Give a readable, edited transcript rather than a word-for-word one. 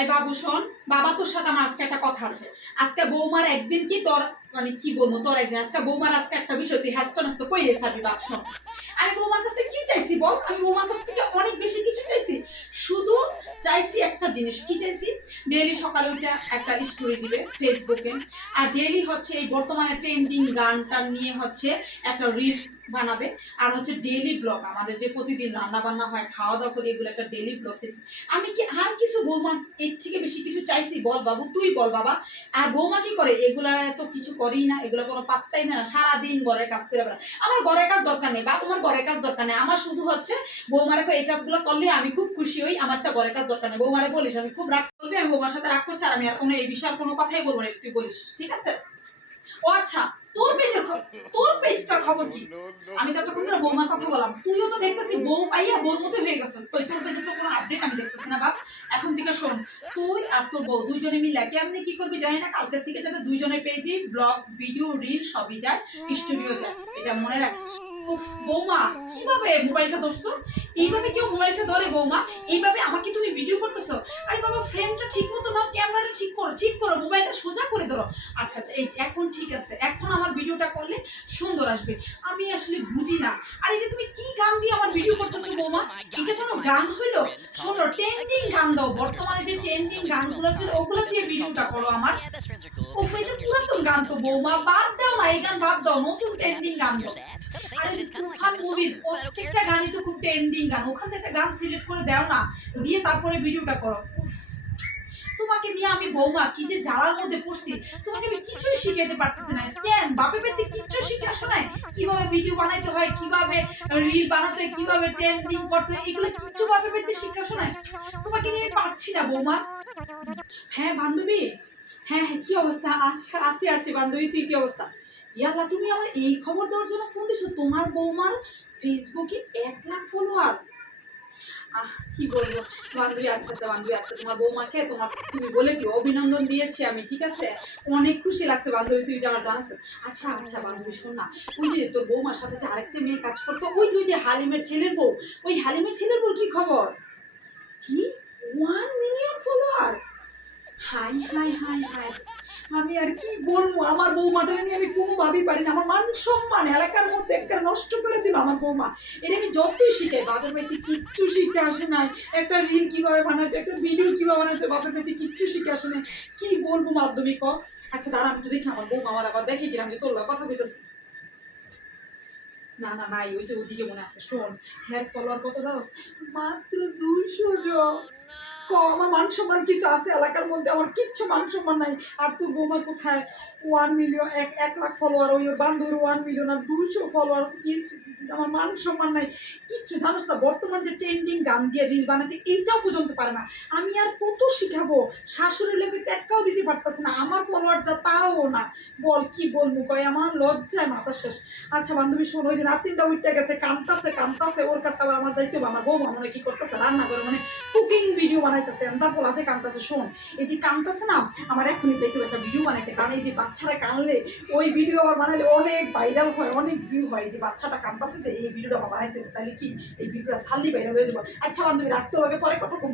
এই বাবু শোন, বাবা তোর সাথে আমার আজকে একটা কথা আছে। আজকে বৌমার একদিন কি তোর মানে কি বলবো, তোর একদিন আজকে বৌমার আজকে একটা বিষয় তুই হাসতে নাসতে কইলে থাকবি। বাপ শোন, আমি বৌমার কাছে কি চাইছি বল? আমি বৌমার কাছ থেকে অনেক বেশি কিছু চাইছি। শুধু চাইছি একটা জিনিস। কি চাইছি? ডেইলি সকালে উঠে একটা স্টোরি দিবে ফেসবুকে, আর ডেইলি হচ্ছে এই বর্তমানে ট্রেন্ডিং গানটা নিয়ে হচ্ছে একটা রিল বানাবে, আর হচ্ছে ডেইলি ব্লগ, আমাদের যে প্রতিদিন রান্না বান্না হয়, খাওয়া দাওয়া করি, এগুলো একটা ডেইলি ব্লগ চাইছি। আমি কি আর কিছু বৌমা এর থেকে বেশি কিছু চাইছি বল বাবু? তুই বল বাবা। আর বৌমা কি করে? এগুলা তো কিছু করেই না, এগুলো কোনো পাত্তাই না, সারাদিন ঘরের কাজ করে বেড়া। আমার ঘরের কাজ দরকার নেই বা তোমার ঘরের কাজ দরকার নেই, আমার শুধু হচ্ছে বৌমারে এই কাজগুলো করলে আমি খুব খুশি হই। আমার তো ঘরের কাজ দরকার নেই। বৌমারে বলিস আমি খুব রাগ করবি, আমি বৌমার সাথে রাগ করছি, আর আমি আর কোনো এই বিষয়ে কোনো কথাই বলবো না, তুই বলিস, ঠিক আছে? ও আচ্ছা, তোর পেজটার খবর কি? আমি তো এতক্ষণ ধরে বৌমার কথা বললাম, তুইও তো দেখতেছি বউ পাইয়া বউর মতো হয়ে গেছিস। তোর পেজে তো কোনো আপডেট আমি দেখতেছি না বাপ। এখন থেকে শোন, তুই আর তোর বউ দুইজনে মিলে কেমনি কি করবি জানি না, কালকের থেকে যাতে দুইজনের পেজে ব্লগ, ভিডিও, রিল সবই যায়, স্টুডিও যায়, এটা মনে রাখিস। উফ বৌমা, কিভাবে মোবাইলটা ধরছো? এইভাবে কেউ মোবাইলটা ধরে বৌমা? এইভাবে আমাকে তুমি ভিডিও করতেছো? আরে বাবা, ফ্রেমটা ঠিক মতো নাও, ক্যামেরাটা ঠিক করো, মোবাইলটা সোজা করে ধরো। আচ্ছা আচ্ছা, এই এখন ঠিক আছে, এখন আমার ভিডিওটা করলে সুন্দর আসবে। আমি আসলে বুঝি না। আর এটা তুমি কি গান দিয়ে আমার ভিডিও করতেছো বৌমা? এটা কোনো গান ছিল? শোনো, ট্রেন্ডিং গান দাও, বর্তমানে যে ট্রেন্ডিং গানগুলো আছে ওগুলো দিয়ে ভিডিওটা করো আমার। ও এটা পুরাতন গান তো বৌমা, বাদ দাও না, এই গান বাদ দাও, নতুন ট্রেন্ডিং গান দাও। আরে তুফান মুভির প্রত্যেকটা গানই তো খুব ট্রেন্ডিং গান, ওখান থেকে একটা গান সিলেক্ট করে দাও না, দিয়ে তারপরে ভিডিওটা করো। তোমাকে নিয়ে আমি বৌমা কি যে জ্বালার মধ্যে পড়ছি, তোমাকে আমি কিছুই শিখাইতে পারতেছি না। কেন বাপের বাড়িতে কিচ্ছু শিখে আসো নাই? কিভাবে ভিডিও বানাইতে হয়, কিভাবে রিল বানাতে হয়, কিভাবে ট্রেন্ডিং করতে হয়, এগুলো কিচ্ছু বাপের বাড়িতে শিখে আসো নাই। তোমাকে নিয়ে আমি পারছি না বৌমা। হ্যাঁ বান্ধবী, হ্যাঁ হ্যাঁ, কি অবস্থা? আচ্ছা, আছি বান্ধবী, তুই কি অবস্থা? ইয়াল্লা, তুমি আমার এই খবর দেওয়ার জন্য ফোন দিছো? তোমার বৌমার ফেসবুকে 1 লাখ ফলোয়ার। কি বলবো বান্ধবী। আচ্ছা আচ্ছা বান্ধবী, আচ্ছা তোমার বৌমাকে তুমি বলে দিও অভিনন্দন দিয়েছি আমি, ঠিক আছে? অনেক খুশি লাগছে বান্ধবী, তুই যাওয়ার জানাস। আচ্ছা আচ্ছা বান্ধবী শোন না, ওই যে তোর বৌমার সাথে যে আরেকটা মেয়ে কাজ করতো, ওই যে হালিমের ছেলের বউ, ওই হালিমের ছেলের বউ কি খবর? কি 1 million follower? High high high high, আমি আর কি বলবো, আমার বৌমাটা নিয়ে আমি কোনোভাবেই পারি না। আমার মান সম্মান এলাকার মধ্যে একটা নষ্ট করে দিল আমার বৌমা। এটা আমি যতই শিখাই, বাপের বাড়িতে কিচ্ছু শিখে আসে নাই। একটা রিল কিভাবে বানাতে, একটা ভিডিও কিভাবে বানাতে, বাপের বাড়িতে কিচ্ছু শিখে আসে নাই। কি বলবো মাধ্যমিক ক? আচ্ছা দাঁড়া, আমি তো দেখি আমার বৌমা আমার আবার দেখে কিনা যে তোর কথা বলতেছি। না না নাই, ওই যে ওদিকে মনে আছে। শোন, হেয়ার ফলোয়ার কত দাও? মাত্র 200 জন। আমার মান সম্মান কিছু আছে এলাকার মধ্যে? আমার কিচ্ছু মান সম্মান নাই। আর তোর বৌমা কোথায় 1 মিলিয়ন, 1 লাখ ফলোয়ার, ওই বান্ধবীর 1 মিলিয়ন আর 200 ফলোয়ার, আমার মান সম্মান নাই কিচ্ছু। জানোস না বর্তমান যে ট্রেন্ডিং গান দিয়ে রিল বানাতে, এইটাও পর্যন্ত পারে না। আমি আর কত শিখাবো? শাশুড়ি লোকে টেক্কাও দিতে পারতেছে না, আমার ফলোয়ার যা তাও না। বল কি বলবো কয়, আমার লজ্জায় মাথা শেষ। আচ্ছা বান্ধবী শোন, ওই যে নাতিনটা উঠতে গেছে, কামতাছে, ওর কাছে আবার আমার যাইতে হবে। আমার বৌমা মনে কি করতেছে, রান্না করে মানে কুকিং ভিডিও বানাইতেছে, তারপর আছে কামতাছে। শোন, এই যে কামতাছে না, আমার এখনই যাইতে হবে একটা ভিডিও বানাইতে, কারণ এই যে বাচ্চারা কানলে ওই ভিডিও আবার বানালে অনেক ভাইরাল হয়, অনেক ভিউ হয়। যে বাচ্চাটা কামতাছে, যে এই ভিডিওটা আমার বানাইতে হবে, তাহলে কি এই ভিডিওটা সাল্লি ভাইরাল হয়ে যাবো। আচ্ছা বান্ধবী রাখতে হবে, পরে কথা কম।